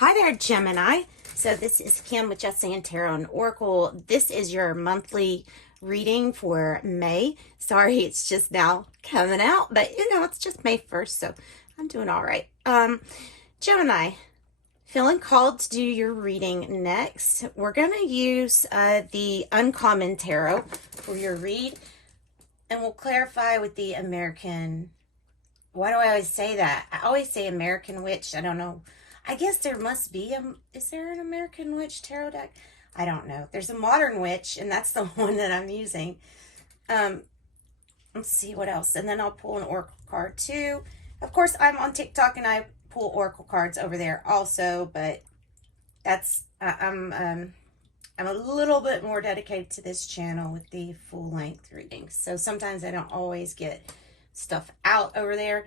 Hi there, Gemini. So this is Kim with Just Saying Tarot and Oracle. This is your monthly reading for May. Sorry, it's just now coming out, but it's just May 1st, so I'm doing all right. Gemini, feeling called to do your reading next. We're going to use the Uncommon Tarot for your read, and we'll clarify with the American. Why do I always say that? I always say American Witch. I don't know. I guess there must be is there an American Witch tarot deck? I don't know. There's a Modern Witch, and that's the one that I'm using. Let's see what else. And then I'll pull an Oracle card too. Of course, I'm on TikTok and I pull Oracle cards over there also, but that's, I'm a little bit more dedicated to this channel with the full length readings. So sometimes I don't always get stuff out over there.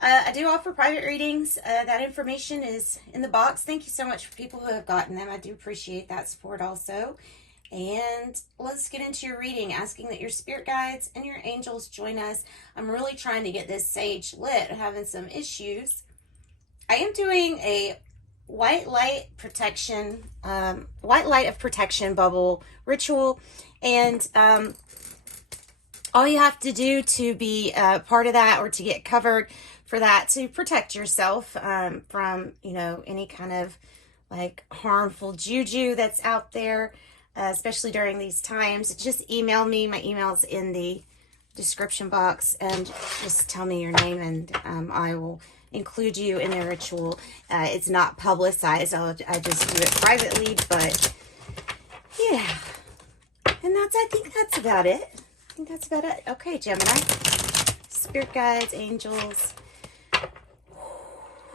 I do offer private readings. That information is in the box. Thank you so much for people who have gotten them. I do appreciate that support also. And let's get into your reading, asking that your spirit guides and your angels join us. I'm really trying to get this sage lit. I'm having some issues. I am doing a white light of protection bubble ritual. And all you have to do to be part of that, or to get covered for that, to protect yourself from, any kind of like harmful juju that's out there, especially during these times, just email me. My email's in the description box, and just tell me your name, and I will include you in the ritual. It's not publicized. I just do it privately, but yeah. And I think that's about it. Okay, Gemini. Spirit guides, angels.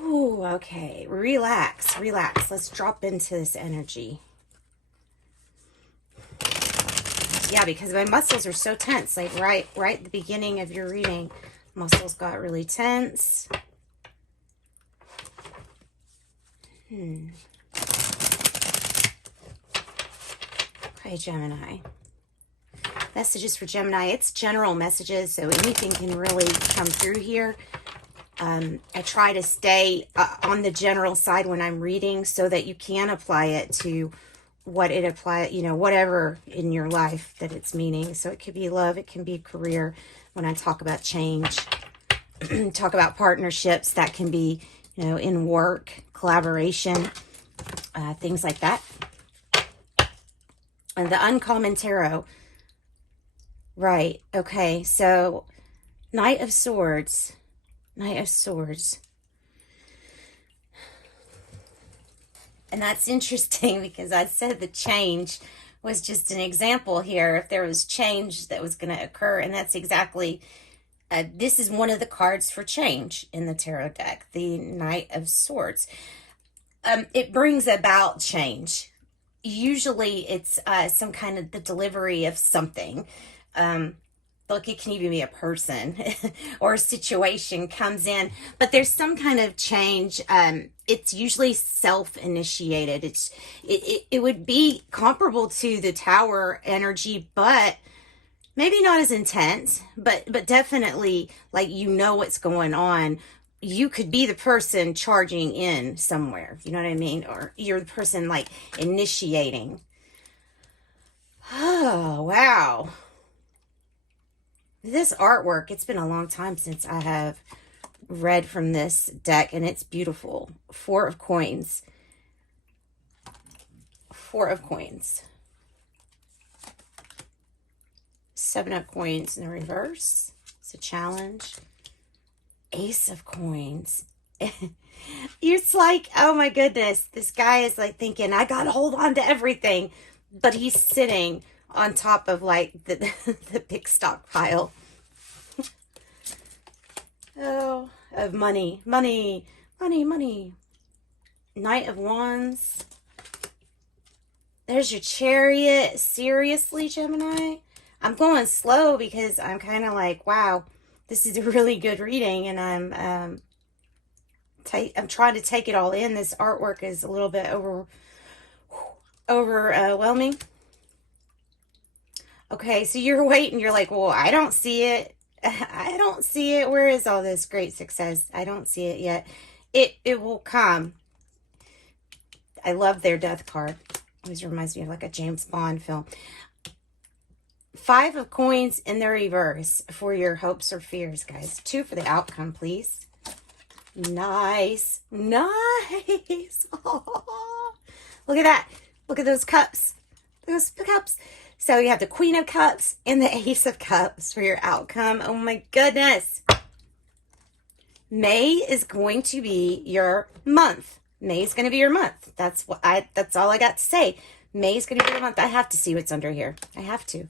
Ooh, okay. Relax. Let's drop into this energy. Yeah, because my muscles are so tense. Like right at the beginning of your reading, muscles got really tense. Okay, Gemini. Messages for Gemini. It's general messages, so anything can really come through here. I try to stay on the general side when I'm reading, so that you can apply it to whatever in your life that it's meaning. So it could be love, it can be career. When I talk about change, talk about partnerships, that can be, in work, collaboration, things like that. And the Uncommon Tarot. Right. Okay. So Knight of Swords. And that's interesting, because I said the change was just an example here. If there was change that was going to occur, and that's exactly, this is one of the cards for change in the tarot deck, the Knight of Swords. It brings about change. Usually it's some kind of the delivery of something. Look, it can even be a person or a situation comes in, but there's some kind of change. It's usually self-initiated. It would be comparable to the Tower energy, but maybe not as intense, but definitely, like, what's going on. You could be the person charging in somewhere, you know what I mean? Or you're the person like initiating. Oh, wow. This artwork, it's been a long time since I have read from this deck, and it's beautiful. Four of Coins. Seven of Coins in the reverse. It's a challenge. Ace of Coins. It's like, oh my goodness, this guy is like thinking, I gotta hold on to everything, but he's sitting on top of like the big stockpile of money. Knight of Wands. There's your Chariot. Seriously, Gemini? I'm going slow because I'm kind of like, wow, this is a really good reading, and I'm trying to take it all in. This artwork is a little bit overwhelming. Okay, so you're waiting. You're like, well, I don't see it. Where is all this great success? I don't see it yet. It will come. I love their death card. Always reminds me of like a James Bond film. 5 of coins in the reverse for your hopes or fears, guys. 2 for the outcome, please. Nice. Nice. Oh, look at that. Look at those cups. Those cups. So you have the Queen of Cups and the Ace of Cups for your outcome. Oh my goodness. May is going to be your month. May is going to be your month. That's all I got to say. May is going to be your month. I have to see what's under here. I have to.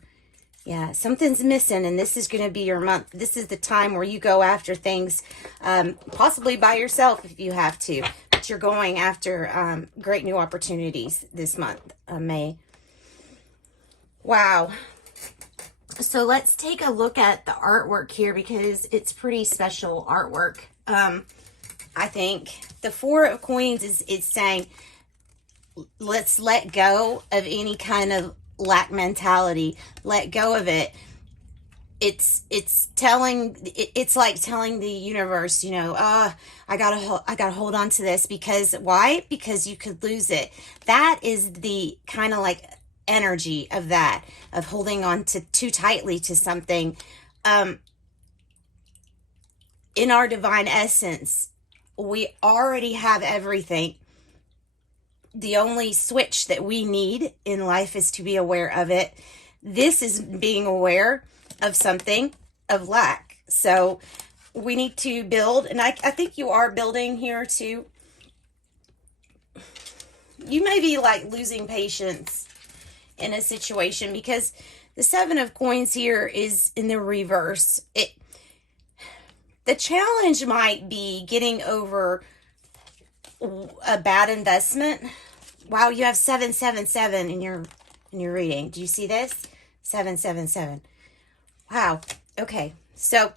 Yeah, something's missing, and this is going to be your month. This is the time where you go after things, possibly by yourself if you have to. But you're going after great new opportunities this month, May. Wow. So let's take a look at the artwork here because it's pretty special artwork. I think the 4 of Coins is saying, let's let go of any kind of lack mentality. Let go of it. It's like telling the universe, you know, I gotta hold on to this because why? Because you could lose it. That is the kind of like energy of that, of holding on to too tightly to something. In our divine essence, we already have everything. The only switch that we need in life is to be aware of it. This is being aware of something, of lack. So we need to build, and I think you are building here too. You may be like losing patience in a situation because the 7 of Coins here is in the reverse. The challenge might be getting over a bad investment. Wow, you have 777 in your reading. Do you see this? 777. Wow. Okay. So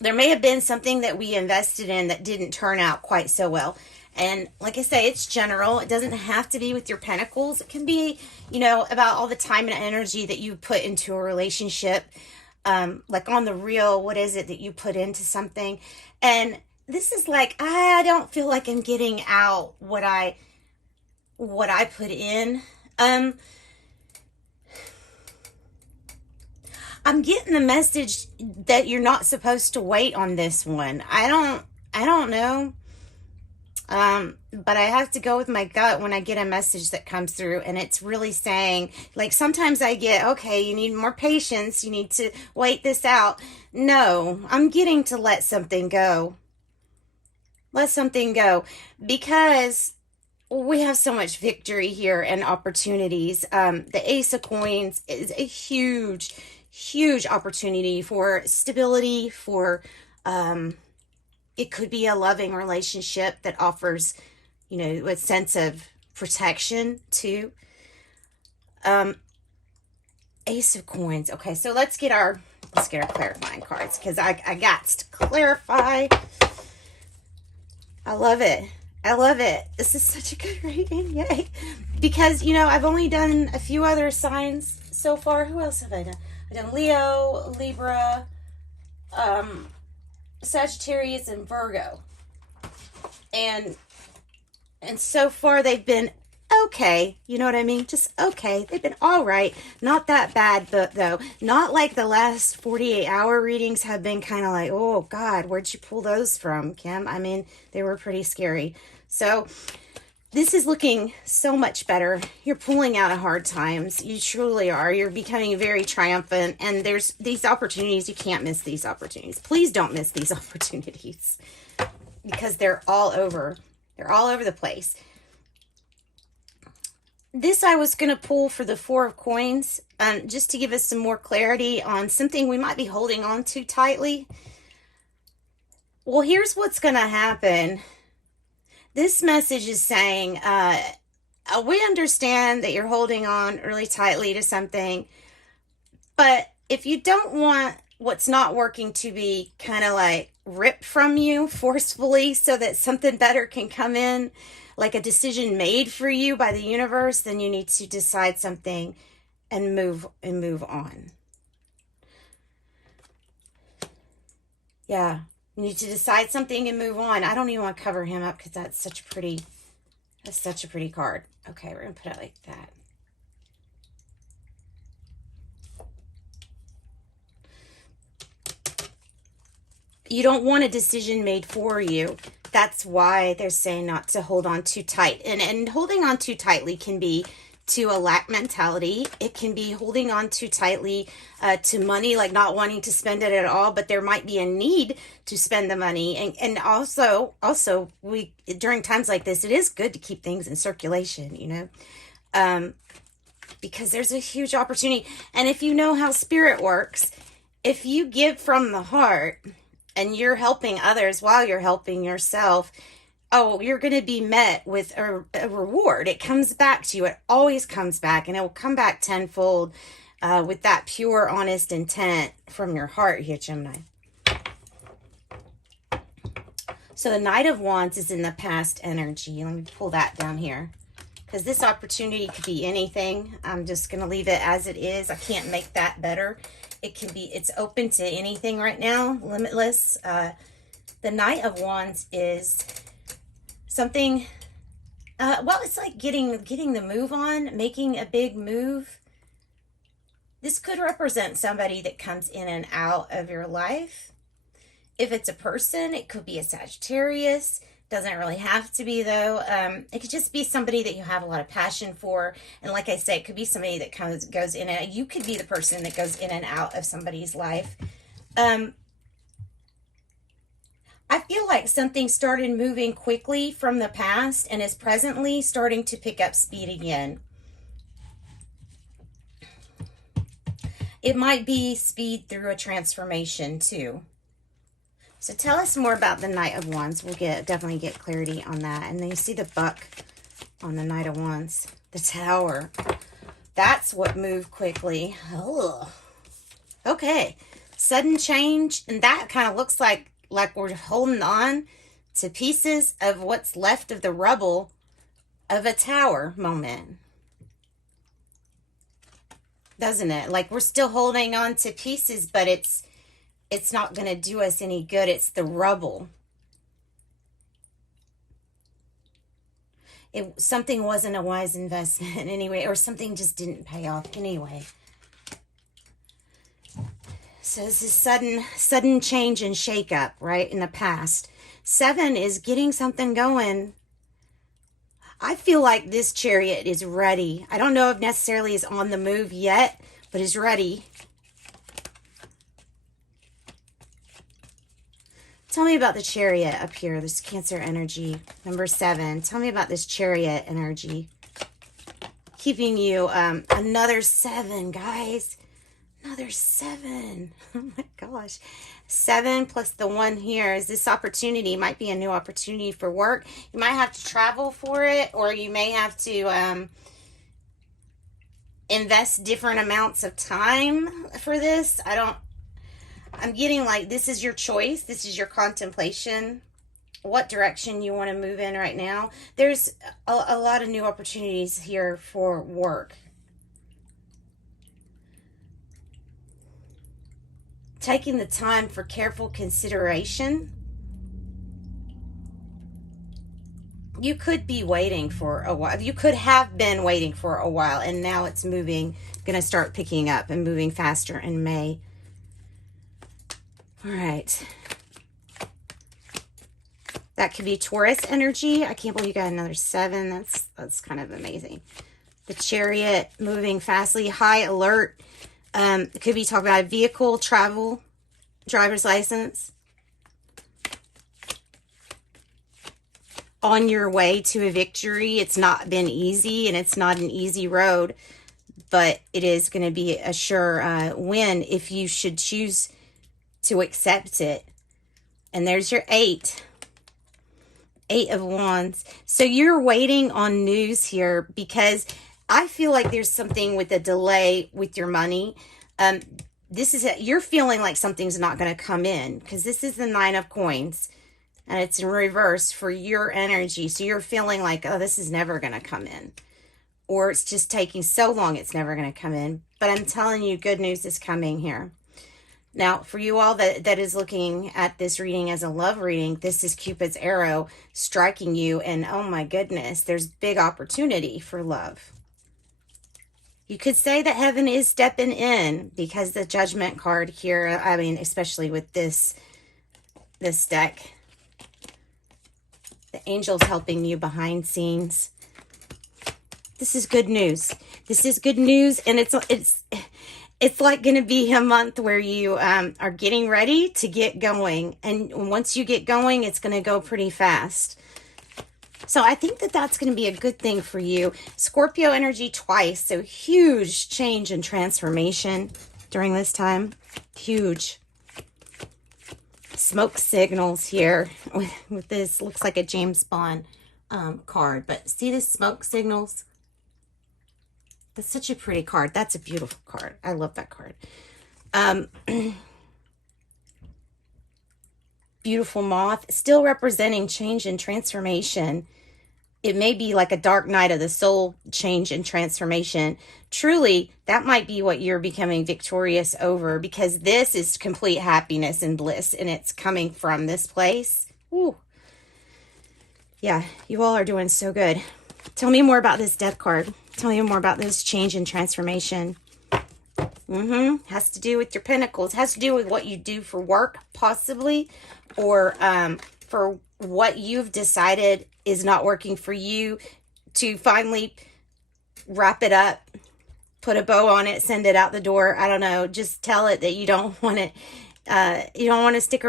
there may have been something that we invested in that didn't turn out quite so well. And like I say, it's general. It doesn't have to be with your pentacles. It can be, you know, about all the time and energy that you put into a relationship. Like on the real, what is it that you put into something? And this is like, I don't feel like I'm getting out what I put in. I'm getting the message that you're not supposed to wait on this one. I don't know. But I have to go with my gut when I get a message that comes through, and it's really saying, like, sometimes I get, okay, you need more patience, you need to wait this out. No, I'm getting to let something go. Let something go, because we have so much victory here and opportunities. The Ace of Coins is a huge, huge opportunity for stability, for, it could be a loving relationship that offers, you know, a sense of protection too. Ace of Coins. Okay, so let's get our clarifying cards, because I got to clarify. I love it. I love it. This is such a good reading. Yay. Because, you know, I've only done a few other signs so far. Who else have I done? I've done Leo, Libra, Sagittarius, and Virgo. And so far they've been okay. You know what I mean? Just okay. They've been all right. Not that bad, though. Not like the last 48-hour readings have been kind of like, oh, God, where'd you pull those from, Kim? I mean, they were pretty scary. So this is looking so much better. You're pulling out of hard times. You truly are. You're becoming very triumphant. And there's these opportunities. You can't miss these opportunities. Please don't miss these opportunities, because they're all over. They're all over the place. This I was going to pull for the 4 of Coins, just to give us some more clarity on something we might be holding on to tightly. Well, here's what's going to happen. This message is saying, we understand that you're holding on really tightly to something, but if you don't want what's not working to be kind of like ripped from you forcefully so that something better can come in, like a decision made for you by the universe, then you need to decide something and move on. Yeah, you need to decide something and move on. I don't even want to cover him up because that's such a pretty That's such a pretty card. Okay, we're going to put it like that. You don't want a decision made for you. That's why they're saying not to hold on too tight. And holding on too tightly can be to a lack mentality. It can be holding on too tightly to money, like not wanting to spend it at all, but there might be a need to spend the money. And also we, during times like this, it is good to keep things in circulation, you know, because there's a huge opportunity. And if you know how spirit works, if you give from the heart and you're helping others while you're helping yourself, oh, you're going to be met with a reward. It comes back to you. It always comes back, and it will come back tenfold with that pure, honest intent from your heart here, Gemini. So the Knight of Wands is in the past energy. Let me pull that down here, because this opportunity could be anything. I'm just going to leave it as it is. I can't make that better. It can be, it's open to anything right now, limitless. The Knight of Wands is something, well, it's like getting the move on, making a big move. This could represent somebody that comes in and out of your life. If it's a person, it could be a Sagittarius. Doesn't really have to be, though. It could just be somebody that you have a lot of passion for. And like I say, it could be somebody that goes in and out. You could be the person that goes in and out of somebody's life. I feel like something started moving quickly from the past and is presently starting to pick up speed again. It might be speed through a transformation, too. So tell us more about the Knight of Wands. We'll definitely get clarity on that. And then you see the buck on the Knight of Wands. The Tower. That's what moved quickly. Ugh. Okay. Sudden change. And that kind of looks like we're holding on to pieces of what's left of the rubble of a tower moment. Doesn't it? Like we're still holding on to pieces, but it's not going to do us any good. It's the rubble. Something wasn't a wise investment anyway, or something just didn't pay off anyway. So this is sudden change and shake-up, right, in the past. 7 is getting something going. I feel like this Chariot is ready. I don't know if necessarily is on the move yet, but is ready. Tell me about the Chariot up here, this Cancer energy, number 7. Tell me about this Chariot energy. Keeping you, another 7, guys. Another 7. Oh my gosh. 7 plus the 1 here is this opportunity. Might be a new opportunity for work. You might have to travel for it, or you may have to invest different amounts of time for this. I'm getting like this is your choice. This is your contemplation. What direction you want to move in right now. There's a lot of new opportunities here for work. Taking the time for careful consideration. You could be waiting for a while. You could have been waiting for a while, and now it's moving, going to start picking up and moving faster in May. All right. That could be Taurus energy. I can't believe you got another 7. That's kind of amazing. The Chariot moving fastly, high alert. It could be talking about a vehicle, travel, driver's license. On your way to a victory. It's not been easy, and it's not an easy road, but it is going to be a sure win if you should choose to accept it. And there's your 8. 8 of Wands. So you're waiting on news here because I feel like there's something with a delay with your money. You're feeling like something's not going to come in because this is the 9 of Coins and it's in reverse for your energy. So you're feeling like, oh, this is never going to come in, or it's just taking so long it's never going to come in. But I'm telling you, good news is coming here. Now, for you all that is looking at this reading as a love reading, this is Cupid's arrow striking you, and oh my goodness, there's big opportunity for love. You could say that heaven is stepping in, because the Judgment card here, I mean, especially with this deck, the angels helping you behind scenes. This is good news. This is good news, and it's like going to be a month where you are getting ready to get going. And once you get going, it's going to go pretty fast. So I think that that's going to be a good thing for you. Scorpio energy twice. So huge change and transformation during this time. Huge. Smoke signals here with this. Looks like a James Bond card. But see the smoke signals? That's such a pretty card. That's a beautiful card. I love that card. Beautiful moth, still representing change and transformation. It may be like a dark night of the soul, change and transformation. Truly, that might be what you're becoming victorious over, because this is complete happiness and bliss, and it's coming from this place. Ooh. Yeah, you all are doing so good. Tell me more about this death card. Tell me more about this change and transformation. Has to do with your pentacles. Has to do with what you do for work, possibly, or for what you've decided is not working for you, to finally wrap it up, put a bow on it, send it out the door. I don't know. Just tell it that you don't want it. You don't want to stick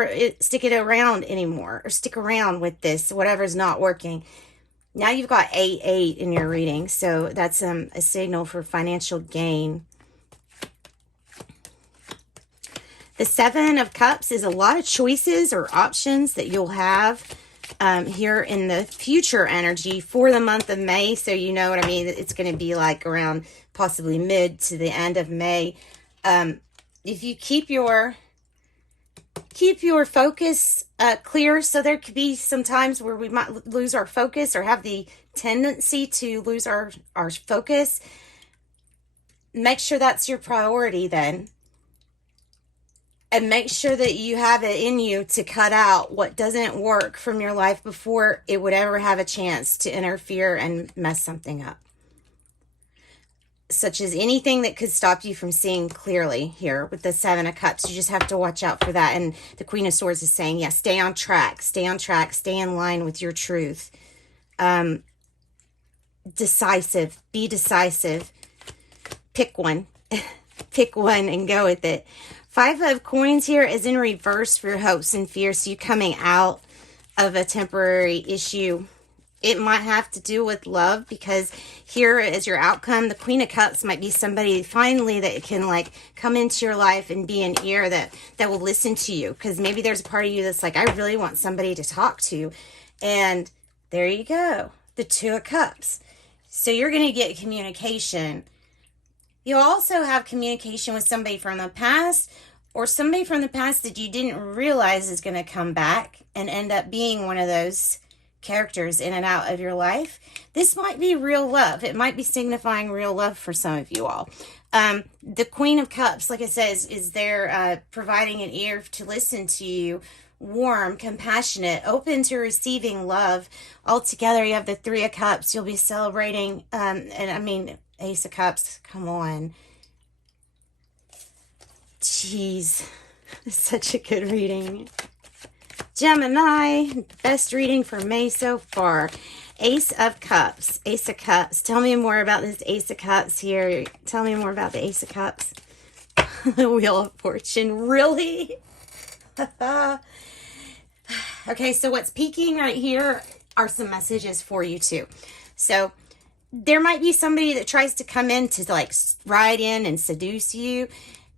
it around anymore, or stick around with this, whatever's not working. Now you've got 8-8 in your reading, so that's a signal for financial gain. The 7 of Cups is a lot of choices or options that you'll have here in the future energy for the month of May. So you know what I mean? It's going to be like around possibly mid to the end of May. If you keep your focus clear, so there could be some times where we might lose our focus or have the tendency to lose our focus. Make sure that's your priority then. And make sure that you have it in you to cut out what doesn't work from your life before it would ever have a chance to interfere and mess something up. Such as anything that could stop you from seeing clearly here with the 7 of Cups. You just have to watch out for that. And the Queen of Swords is saying, yeah, stay on track, stay in line with your truth. Decisive, be decisive. Pick one. Pick one and go with it. 5 of Coins here is in reverse for your hopes and fears. So you coming out of a temporary issue. It might have to do with love, because here is your outcome. The Queen of Cups might be somebody finally that can like come into your life and be an ear that will listen to you. Because maybe there's a part of you that's like, I really want somebody to talk to. And there you go. The 2 of Cups. So you're going to get communication. You'll also have communication with somebody from the past, or somebody from the past that you didn't realize is going to come back and end up being one of those characters in and out of your life. This might be real love. It might be signifying real love for some of you all. The Queen of Cups, like I said, is there providing an ear to listen to you, warm, compassionate, open to receiving love. Altogether, you have the 3 of Cups. You'll be celebrating, and I mean, Ace of Cups, come on. Jeez, it's such a good reading. Gemini, best reading for May so far. Ace of Cups. Ace of Cups. Tell me more about this Ace of Cups here. Tell me more about the Ace of Cups. The Wheel of Fortune. Really? Okay, so what's peeking right here are some messages for you too. So there might be somebody that tries to come in to like ride in and seduce you.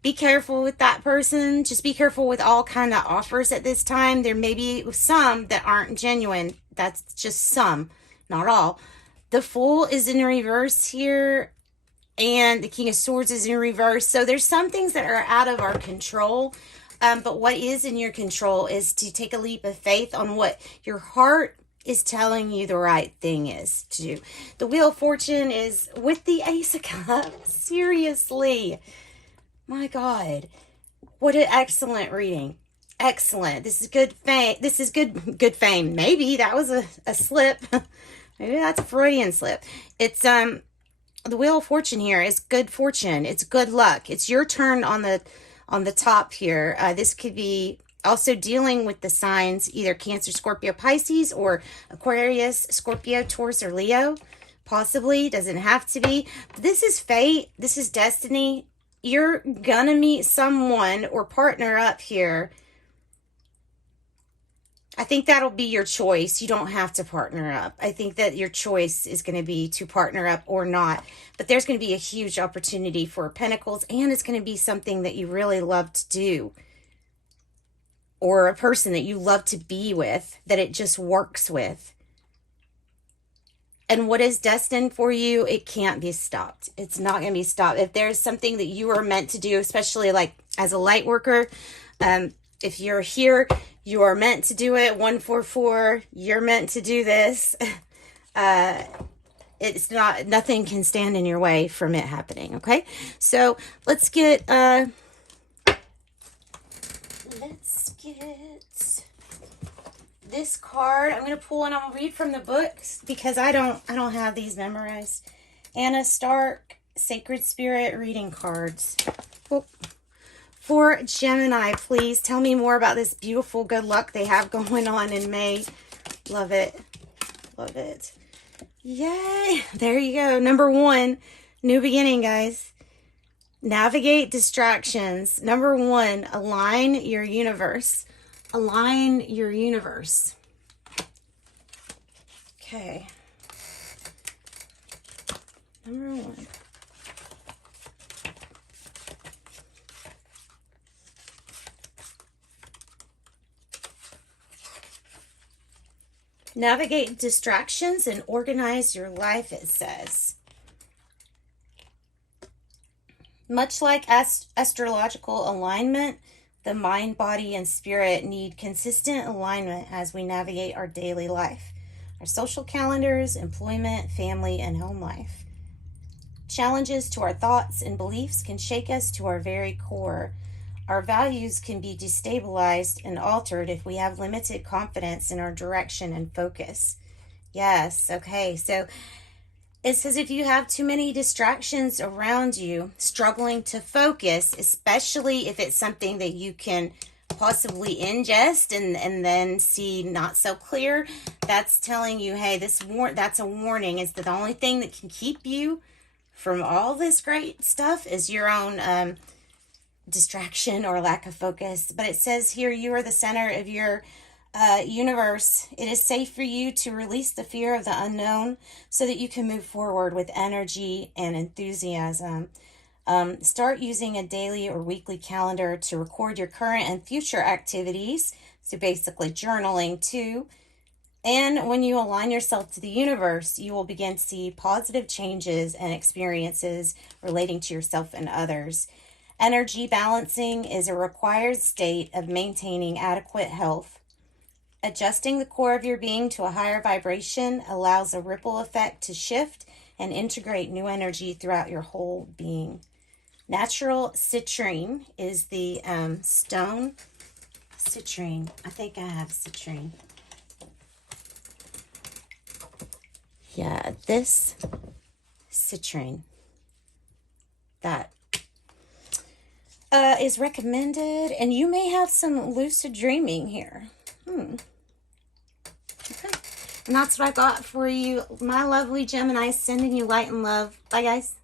Be careful with that person. Just be careful with all kind of offers at this time. There may be some that aren't genuine. That's just some, not all. The Fool is in reverse here, and the King of Swords is in reverse. So there's some things that are out of our control. But what is in your control is to take a leap of faith on what your heart is telling you the right thing is to do. The Wheel of Fortune is with the Ace of Cups. Seriously. My God. What an excellent reading. Excellent. This is good fame. This is good fame. Maybe that was a slip. Maybe that's a Freudian slip. It's the Wheel of Fortune here is good fortune. It's good luck. It's your turn on the top here. This could be also dealing with the signs either Cancer, Scorpio, Pisces, or Aquarius, Scorpio, Taurus, or Leo. Possibly. Doesn't have to be. This is fate. This is destiny. You're gonna meet someone or partner up here. I think that'll be your choice. You don't have to partner up. I think that your choice is going to be to partner up or not. But there's going to be a huge opportunity for Pentacles, and it's going to be something that you really love to do. Or a person that you love to be with, that it just works with. And what is destined for you, it can't be stopped. It's not going to be stopped. If there's something that you are meant to do, especially like as a light worker, if you're here, you are meant to do it. 144, you're meant to do this. It's not, nothing can stand in your way from it happening. Okay. So let's get, this card. I'm going to pull and I'll read from the books because I don't have these memorized. Anna Stark, Sacred Spirit reading cards. Oh. For Gemini, please tell me more about this beautiful good luck they have going on in May. Love it. Love it. Yay. There you go. Number 1, new beginning, guys. Navigate distractions. Number 1, align your universe. Align your universe. Okay. Number 1. Navigate distractions and organize your life, it says. Much like astrological alignment, the mind, body, and spirit need consistent alignment as we navigate our daily life, our social calendars, employment, family, and home life. Challenges to our thoughts and beliefs can shake us to our very core. Our values can be destabilized and altered if we have limited confidence in our direction and focus. Yes, okay, so it says if you have too many distractions around you, struggling to focus, especially if it's something that you can possibly ingest and then see not so clear, that's telling you, hey, that's a warning. It's the only thing that can keep you from all this great stuff is your own distraction or lack of focus. But it says here, you are the center of your universe. It is safe for you to release the fear of the unknown so that you can move forward with energy and enthusiasm. Start using a daily or weekly calendar to record your current and future activities. So basically journaling too. And when you align yourself to the universe, you will begin to see positive changes and experiences relating to yourself and others. Energy balancing is a required state of maintaining adequate health. Adjusting the core of your being to a higher vibration allows a ripple effect to shift and integrate new energy throughout your whole being. Natural citrine is the stone. Citrine. I think I have citrine. Yeah, this citrine. That is recommended, and you may have some lucid dreaming here. Okay. And that's what I got for you, my lovely Gemini, sending you light and love. Bye, guys.